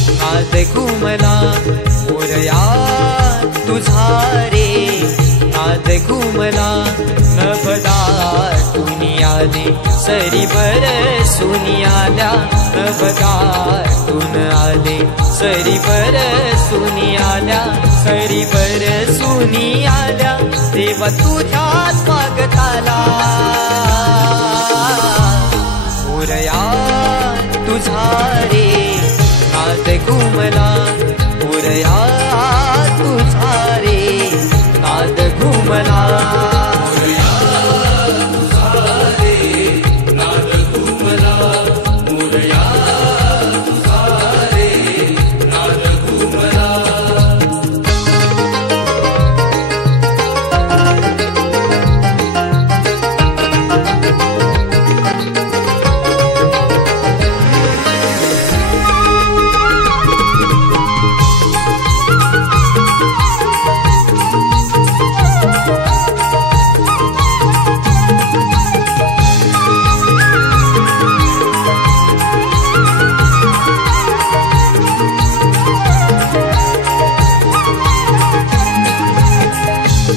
घुमला मोरया तुझा रे नाद घुमला नभदार तुनी आले सरी बरसूनी आल्या नभदार तुन आले सरी बरसूनी आल्या सरी बरसूनी आल्या देवा तुझ्या स्वागताला मोरया तुझा रे नाद घुमला मोरया तुझा रे नाद घुमला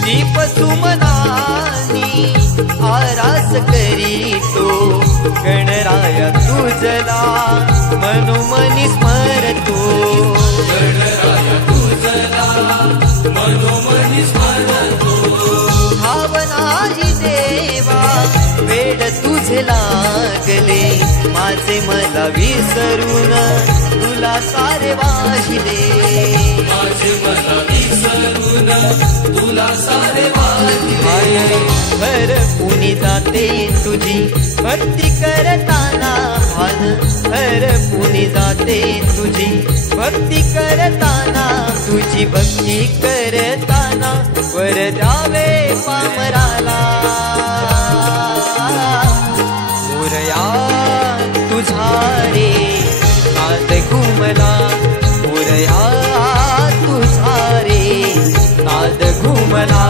दीप सुमनानी आरास करी तो गणराया तुझला मनोमनी स्मरतो गणराया तुझला मनोमनी स्मरतो भावनाही देवा वेड तुझे लागले माझे मला विसरून तुला सारे वाहिले माझे मला विसरून तुला सारे वाहिले भर पुनी जाते तुझी भक्ती करताना भान भर पुनी जाते तुझी भक्ती करताना तुझी भक्ती करताना वर द्यावे पामराला मोरया तुझा रे नाद घुमला मोरया तुझा रे नाद घुमला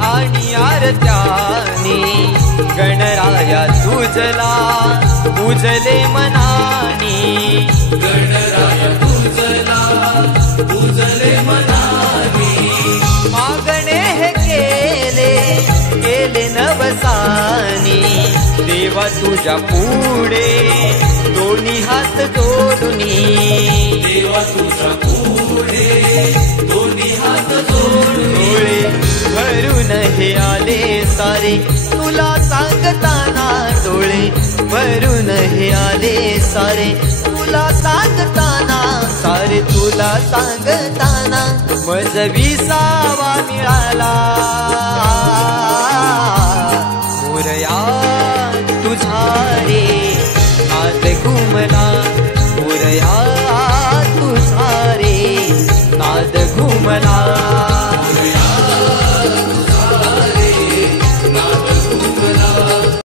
आणि आरत्यानी गणराया तुझला पूजले मनानी गणराया तुझला पूजले मनानी मागणे हे केले नवसानी देवा तुझ्या पुढे दोन्ही हात जोडूनी देवा तुझ्या पुढे दोन्ही हात जोडूनी भरून हे आले सारे तुला सांगताना डोळे भरून हे आले सारे तुला सांगताना सारे तुला सांगताना मज विसावा मिळाला